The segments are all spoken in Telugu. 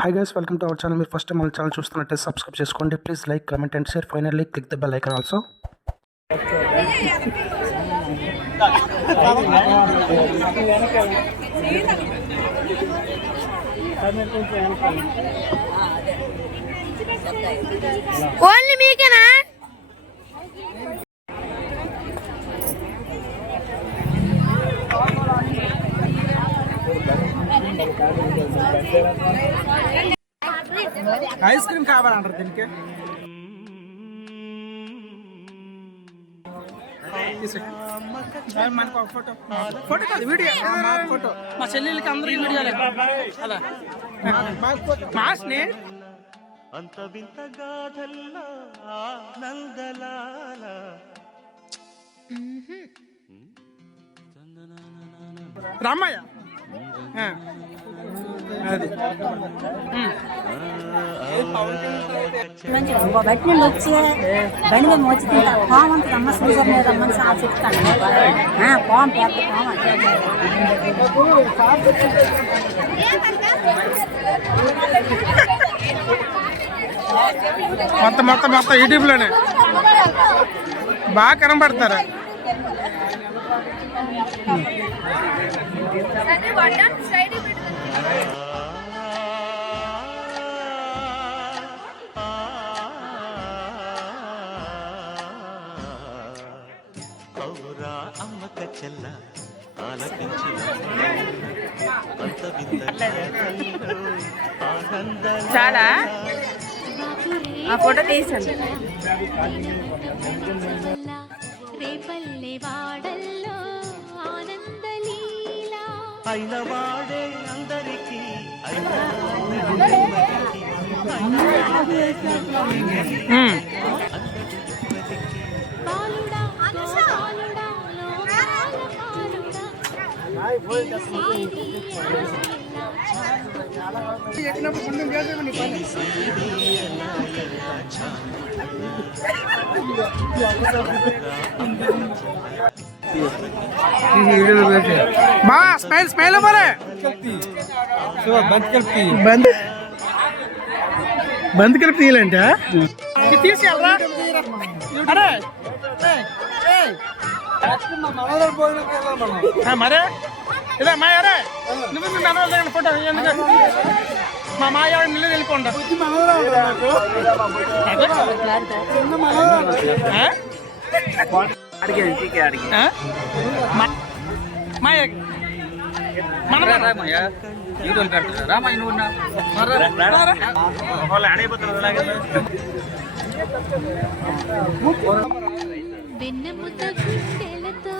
Hi guys, welcome to our channel. మీరు ఫస్ట్ టైం మన ఛానల్ చూస్తున్నట్టే సబ్స్క్రైబ్ చేసుకోండి. Please like, comment and share. Finally click the bell icon also. Only మీకేనా? ఐస్ క్రీమ్ కావాలంటారు దీనికి. మనకు ఫోటో ఫోటో కాదు వీడియో ఫోటో మా చెల్లెళ్ళకి అందరికి వీడియోలే అలా మాస్ని అంత వింత గాథల్లా ఆనందలాల రామయ్య అది బయట నుండి వచ్చి బండి మీద వచ్చి పాము అంత అమ్మ శ్రీధర్ మీద రమ్మని చెప్తాను పాము పెద్ద పాము మొత్తం యూట్యూబ్లోనే బాగా కనబడతారు. ఔరా అమ్మక చెల్ల ఆలపించిన అంత వింత గాథల్లో ఆనందలాల చాలా ఆ ఫోటో తీసాను. రేపల్లె వాడల్లో ఆనందలీలా అయిన వాడే అందరికీ బాలుడా బాలుడా లోకాల బాలుడా బా స్మైల్ స్మైల్ అవ్వాలి. బంద్ కలిపి తీయాలంటే తీసేయాలరా. అరే మరే ఇదే మా అరే నువ్వు మీ మనవాళ్ళ దగ్గర ఫోటో ఎందుకు మా మాయ నిల్లు వెళ్ళిపోండి. మాయ వెన్నెముద్ద గుండెలతో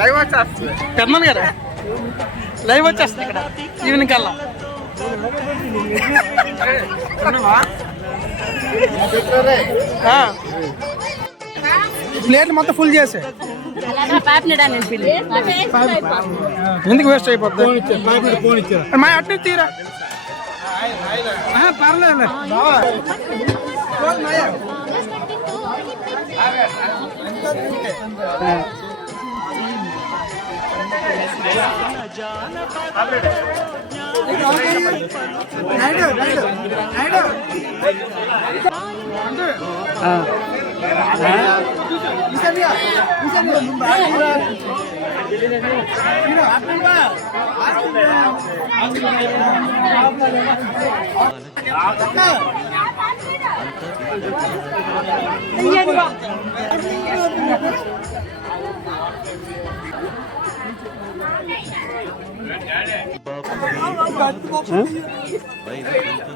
లైవ్ వచ్చేస్తుంది పెద్దమ్మ గారు లైవ్ వచ్చేస్తుంది ఇక్కడ ఈవినింగ్ కల్లా. ప్లేట్లు మొత్తం ఫుల్ చేసే ఎందుకు వేస్ట్ అయిపోతుంది. మా అట్టు తీరా పర్లేదు.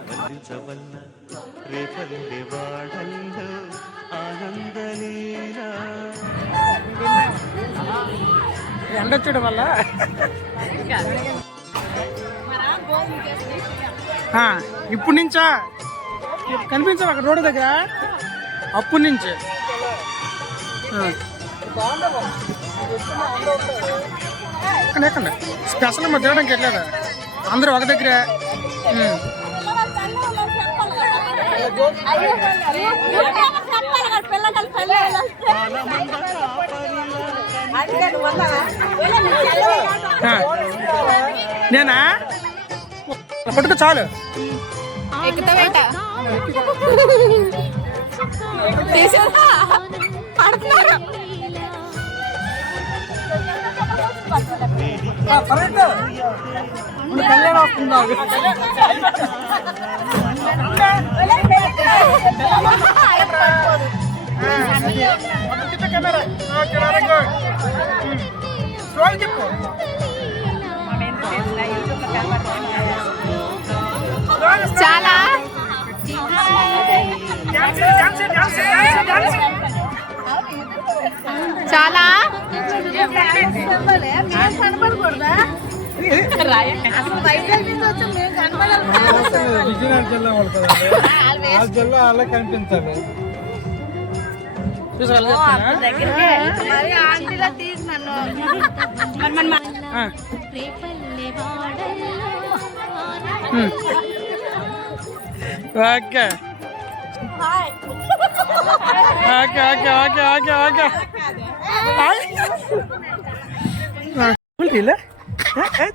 బంధించవల్ల రేపల్లె వాడల్లో ఆనందలీలా ఎండొచ్చడం వల్ల ఇప్పుడు నుంచా కనిపించావు అక్కడ రోడ్డు దగ్గర అప్పటి నుంచి ఎక్కండి స్పెషల్ మా తినడానికి వెళ్ళాడు అందరూ ఒక దగ్గర. నేనా పట్టుకో చాలు. ఎక్కుతావేట తీసేదా పడుతున్నారు కళ్యాణం వస్తుందా? చెప్పు. చాలా చాలా కనపడకూడదా విజయనగరం జిల్లా వాళ్ళు కదా, ఆ జిల్లా అలా కనిపించాలి. రేపల్లె వాడల్లో okay okay okay okay okay okay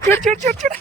చూడు చూడు చూడు చూడు